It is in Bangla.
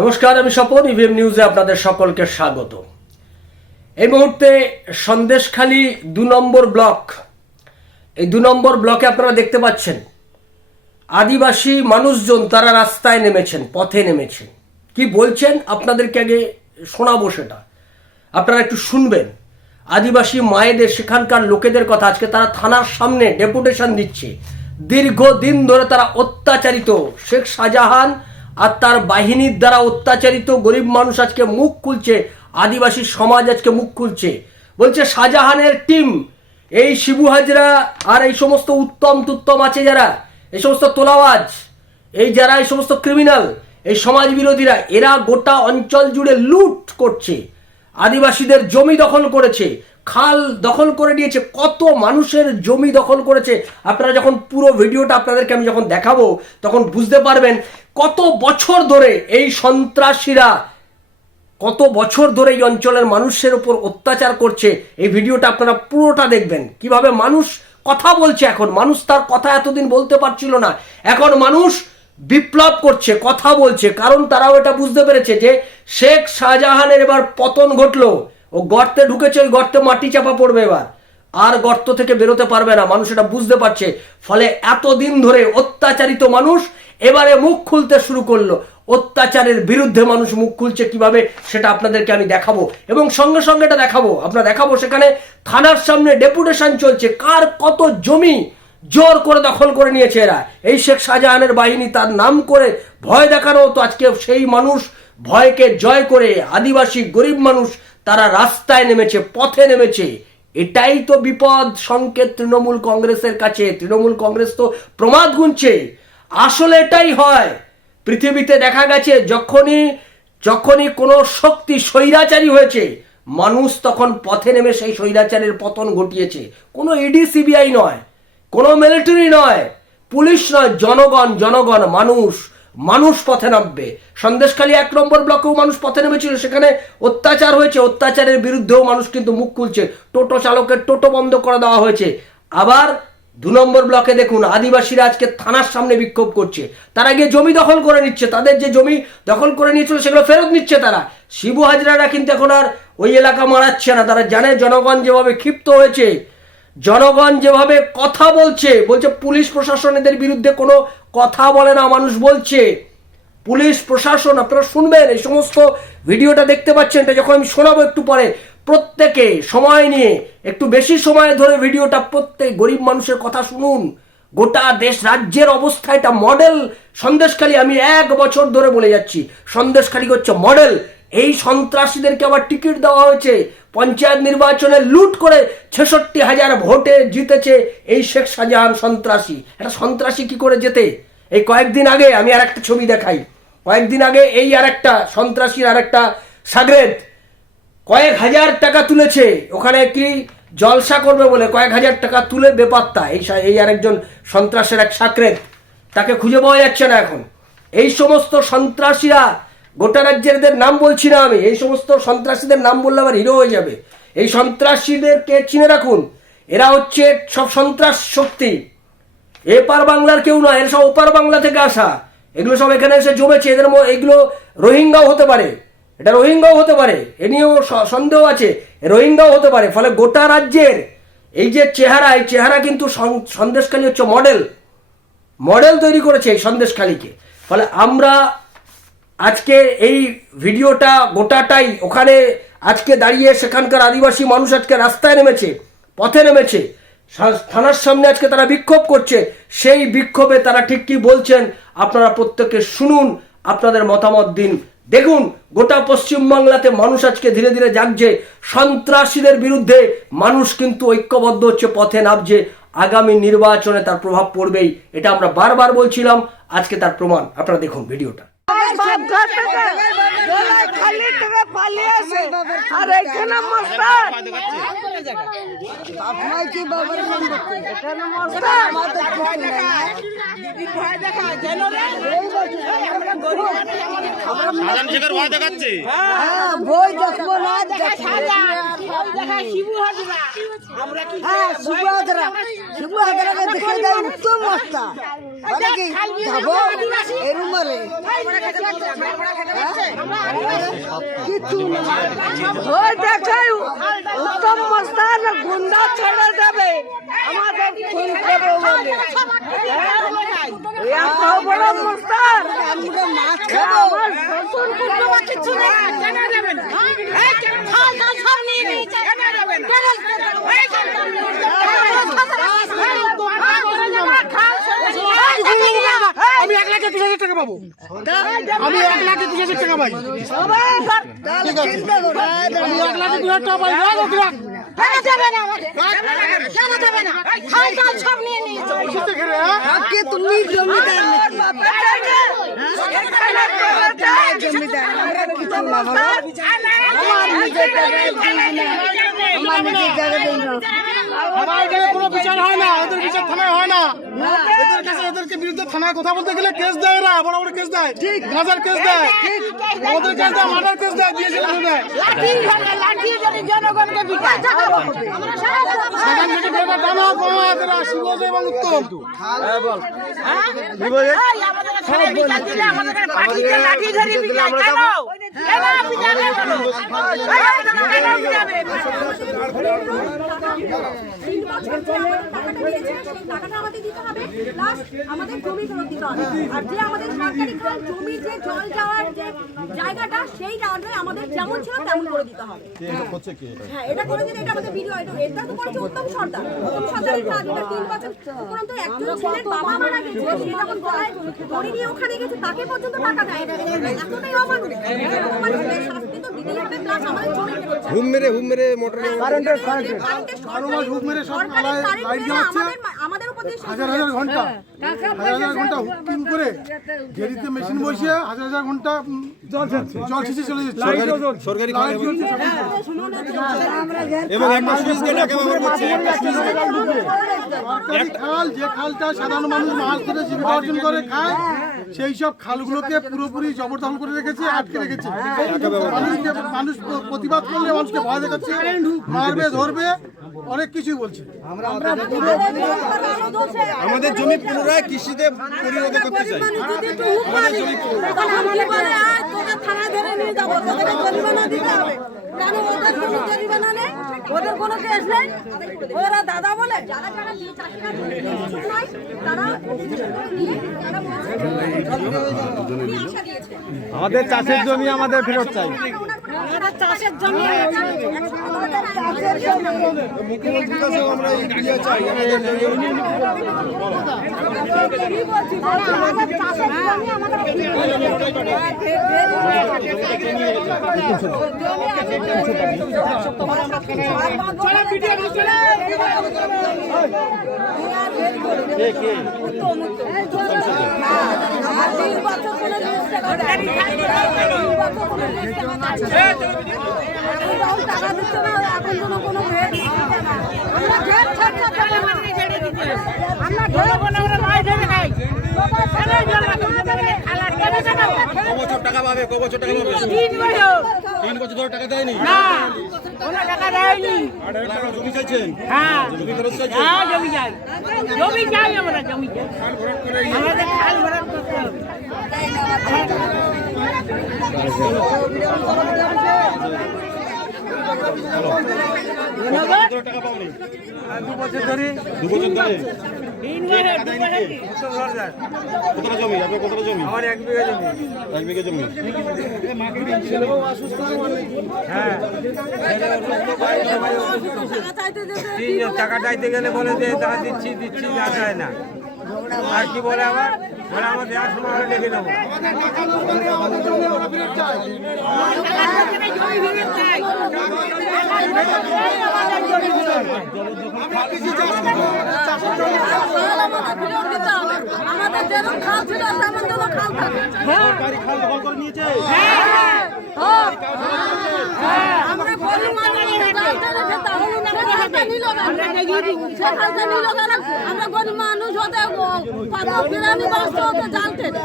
নমস্কার, আমি স্বপন ইভিএম নিউজে আপনাদের সকলকে স্বাগত। এই মুহূর্তে সন্দেশখালী দু নম্বর ব্লক, এই দু নম্বর ব্লকে আপনারা দেখতে পাচ্ছেন, আদিবাসী মানুষজন তারা রাস্তায় নেমেছেন, পথে নেমেছেন। কি বলছেন? আপনাদেরকে আগে শোনাবো সেটা। আপনারা একটু শুনবেন। আদিবাসী মায়েদের, সেখানকার লোকেদের কথা আজকে তারা থানার সামনে ডেপুটেশন দিচ্ছে। দীর্ঘদিন ধরে তারা অত্যাচারিত। শেখ শাহজাহান আর তার বাহিনীর দ্বারা অত্যাচারিত গরিব মানুষ আজকে মুখ খুলছে, আদিবাসী সমাজ আজকে মুখ খুলছে। বলছে, শাহজাহানের টিম এই শিবু হাজরা আর এই সমস্ত উত্তম তুত্তম আছে যারা, এই সমস্ত তোলাওয়াজ এই যারা এই সমস্ত ক্রিমিনাল এই সমাজ বিরোধীরা, এরা গোটা অঞ্চল জুড়ে লুট করছে। আদিবাসীদের জমি দখল করেছে খাল দখল করে নিয়েছে, কত মানুষের জমি দখল করেছে। আপনারা যখন পুরো ভিডিওটা আপনাদেরকে আমি যখন দেখাবো, তখন বুঝতে পারবেন কত বছর ধরে এই সন্ত্রাসীরা, কত বছর ধরে এই অঞ্চলের মানুষের উপর অত্যাচার করছে। এই ভিডিওটা আপনারা পুরোটা দেখবেন। কীভাবে মানুষ কথা বলছে এখন, মানুষ তার কথা এতদিন বলতে পারছিল না। এখন মানুষ বিপ্লব করছে, কথা বলছে। কারণ তারাও এটা বুঝতে পেরেছে যে শেখ শাহজাহানের এবার পতন ঘটলো। ও গর্তে ঢুকেছে, ওই গর্তে মাটি চাপা পড়বে এবার। আর গর্ত থেকে বেরোতে পারবে না, মানুষ এটা বুঝতে পারছে। ফলে এতদিন ধরে অত্যাচারিত মানুষ এবারে মুখ খুলতে শুরু করল। অত্যাচারের বিরুদ্ধে মানুষ মুখ খুলছে কীভাবে, সেটা আপনাদেরকে আমি দেখাবো। এবং সঙ্গে সঙ্গে এটা দেখাবো আপনারা দেখাবো সেখানে থানার সামনে ডেপুটেশন চলছে। কার কত জমি জোর করে দখল করে নিয়েছে এরা। এই শেখ শাহজাহানের বাহিনী তার নাম করে ভয় দেখানো তো আজকে সেই মানুষ ভয়কে জয় করে আদিবাসী, গরিব মানুষ তারা রাস্তায় নেমেছে, পথে নেমেছে। এটাই তো বিপদ, সংকেত তৃণমূল কংগ্রেসের কাছে। তৃণমূল কংগ্রেস তো প্রমাদ গুনছে। আসলে এটাই হয়। পৃথিবীতে দেখা গেছে, যখনই যখনই কোনো শক্তি স্বৈরাচারী হয়েছে, মানুষ তখন পথে নেমে সেই স্বৈরাচারের পতন ঘটিয়েছে। কোনো ইডি সিবিআই নয়, কোনো মিলিটারি নয়, পুলিশ নয়, জনগণ জনগণ, মানুষ। মানুষ পথে নামবে। সন্দেশখালী এক নম্বর ব্লকেও মানুষ পথে নেমেছিল, সেখানে অত্যাচার হয়েছে। অত্যাচারের বিরুদ্ধেও মানুষ কিন্তু মুখ খুলছে। টোটো চালকের টোটো বন্ধ করে দেওয়া হয়েছে। আবার দু নম্বর ব্লকে দেখুন, আদিবাসীরা আজকে থানার সামনে বিক্ষোভ করছে। তারা গিয়ে জমি দখল করে নিচ্ছে। তাদের যে জমি দখল করে নিয়েছিল, সেগুলো ফেরত নিচ্ছে তারা। শিবু হাজরারা কিন্তু এখন আর ওই এলাকা মারাচ্ছে না। তারা জানে জনগণ যেভাবে ক্ষিপ্ত হয়েছে, জনগণ যেভাবে কথা বলছে বলছে পুলিশ প্রশাসন এদের বিরুদ্ধে কোনো কথা বলে না, মানুষ বলছে। পুলিশ, প্রশাসন, আপনারা শুনবেন, এই সমস্ত ভিডিওটা দেখতে পাচ্ছেন, এটা যখন আমি শোনাবো একটু পরে, প্রত্যেকে সময় নিয়ে, একটু বেশি সময় ধরে ভিডিওটা প্রত্যেক গরিব মানুষের কথা শুনুন। গোটা দেশ, রাজ্যের অবস্থা, এটা মডেল সন্দেশখালী, আমি এক বছর ধরে বলে যাচ্ছি, সন্দেশখালী হচ্ছে মডেল এই সন্ত্রাসীদেরকে আবার টিকিট দেওয়া হয়েছে। পঞ্চায়েত নির্বাচনে লুট করে ছেষট্টি হাজার ভোটে জিতেছে এই শেখ শাহজাহান সন্ত্রাসী। এটা সন্ত্রাসী কি করে যেতে এই কয়েকদিন আগে আমি আর একটা ছবি দেখাই। কয়েকদিন আগে এই আর একটা সন্ত্রাসীর আর একটা সাগরেদ কয়েক হাজার টাকা তুলেছে। ওখানে কি জলসা করবে বলে কয়েক হাজার টাকা তুলে বেপাত্তা এই এই আরেকজন সন্ত্রাসের এক সাকরেত তাকে খুঁজে পাওয়া যাচ্ছে না এখন। এই সমস্ত সন্ত্রাসীরা গোটা রাজ্যের নাম বলছি না আমি। এই সমস্ত সন্ত্রাসীদের নাম বললে আবার হিরো হয়ে যাবে। এই সন্ত্রাসীদেরকে চিনে রাখুন। এরা হচ্ছে সব সন্ত্রাস শক্তি। এপার বাংলার কেউ নয়, এরা সব ওপার বাংলা থেকে আসা। এগুলো সব এখানে এসে জমেছে। এদের এগুলো রোহিঙ্গাও হতে পারে। এটা রোহিঙ্গাও হতে পারে। এ নিয়েও সন্দেহ আছে। রোহিঙ্গাও হতে পারে। ফলে গোটা রাজ্যের এই যে চেহারা, এই চেহারা কিন্তু সন্দেশখালী হচ্ছে মডেল মডেল তৈরি করেছে এই সন্দেশখালীকে। ফলে আমরা আজকে এই ভিডিওটা গোটাটাই ওখানে আজকে দাঁড়িয়ে সেখানকার আদিবাসী মানুষ আজকে রাস্তায় নেমেছে, পথে নেমেছে। থানার সামনে আজকে তারা বিক্ষোভ করছে। সেই বিক্ষোভে তারা ঠিক কি বলছেন আপনারা প্রত্যেকে শুনুন, আপনাদের মতামত দিন। দেখুন, গোটা পশ্চিমবাংলাতে মানুষ আজকে ধীরে ধীরে জাগছে। সন্ত্রাসীদের বিরুদ্ধে মানুষ কিন্তু ঐক্যবদ্ধ হচ্ছে, পথে নামছে। আগামী নির্বাচনে তার প্রভাব পড়বেই। এটা আমরা বারবার বলছিলাম, আজকে তার প্রমাণ। আপনারা দেখুন ভিডিওটা। থেকে আর এখানে মাস্টার আপনার কি বাবার এখানে হ্যাঁ হ্যাঁ শিবু হাজরা। শিবু হাজরাকে দেখে যায় উত্তম মাস্টার যাব এরম বলে কিচ্ছু না। ওই দেখে উত্তম মস্তান গুন্ডা ছেড়ে দেবে। আমাদের খুন করবে বলে। এত বড় মস্তান। আমরা মাছ খাব। আমার শ্বশুর কিছু নেই কেন যাবে না এই কেন খাল খাল সব নিয়ে নিয়েছে কেন যাবে না এই কেন আমি এক লাখ একুশ হাজার টাকা পাবো। আমি এক লাখ একুশ হাজার টাকা পাই। আমি এক লাখ একুশ হাজার টাকা পাই। এক লাখ লাখ তুমি জমিদার জমিদার আমরা কিছু না বলো আমার নিজের জায়গায় আমার নিজের জায়গায় আমার এখানে কোনো বিচার হয় না ওদের বিচার থানায় হয় না। এদের কাছে এদেরকে বিরুদ্ধে থানায় কথা বলতে গেলে কেস দেয় এরা বড় বড় কেস দেয়। গাজার কেস দেয়। আমাদের কেস দেয় মার্ডার কেস দেয় দিয়েছিল দেয়। সেখান থেকে বেরোবে ডানা কমা এরা শিবজ এবং উত্তম। তিন বছর যে আমাদের জল জায়গাটা, সেই জায়গাটা আমাদের যেমন এটা আমাদের ভিডিও, এটা- ওখানে গেছে, তাকে পর্যন্ত টাকা দেয়। এতটাই অমানুষ। হুম মেরে হুম মেরে মোটর কারেন্টের কারেন্টের মাস হুক মেরে সব লাইট দিয়ে হাজার হাজার ঘণ্টা। হাজার হাজার ঘণ্টা হুকিং করে গেরিতে মেশিন বসিয়ে হাজার হাজার ঘণ্টা জল ছিঁচে চলে যাচ্ছে। সরকারি। এবং একটা সুইচ গেট একে ব্যবহার করছে। সরকারি খাল যে খালটা সাধারণ মানুষ মাছ ধরে জীবিকা অর্জন করে খায় সেই সব খালগুলোকে পুরোপুরি জবরদখল করে রেখেছে আটকে রেখেছে। মানুষকে মানুষ প্রতিবাদ করলে মানুষকে ভয় দেখাচ্ছে মারবে ধরবে অনেক কিছুই বলছে। আমাদের জমি পুনরায় কৃষিতে পরিণত করতে চাই। ওদের কোনো কেস নেই ওরা দাদা বলে যারা যারা চাষিরা তারা আমাদের চাষের জমি আমাদের ফেরত চাই। চাষের জমি মুখ্যমন্ত্রীর কাছেও আমরা এই ক্রিয়া চাই আমাদের জমি কি বলছি বলছি আমাদের চাষের জমি আমাদের টাকা দিচ্ছে না কোনো কোনো আমরা ভেদ ছাড়তে আমরা ধরবো না আমরা মাছ ধরে খাই ক বছর টাকা পাবে ক টাকা পাবে। তিন বছর ধরে টাকা দেয়নি? কোনো টাকা দেয়নি। জমি চাইছেন? হ্যাঁ। জমি ফেরত চাইছেন? হ্যাঁ জমি চাই। জমি চাই আমরা জমি চাই। আমাদের খাল ভরাট করতে হবে। বছর টাকা পাওনি দু বছর ধরে দু বছর ধরে তিন ঘরে দু ঘরে কি? কতটা জমি আপনার কতটা জমি? আমার এক বিঘা জমি এক বিঘা জমি। টাকা চাইতে গেলে বলে যে টাকা। দিচ্ছি দিচ্ছি না চায় না আর কি বলে আবার? বলে আমার দেওয়ার সময় আমরা ডেকে নেব আমাদের যেরকম খাল ছিল তেমন যেন খাল থাকে। সরকারি খাল দখল করে নিয়েছে। আমরা গরিব মানুষ জাল টেনে খেতাম। সে খালটা নিল কেন? সে খালটা নিল কেন? আমরা গরিব মানুষ হতে পাতা আমি জাল টেনে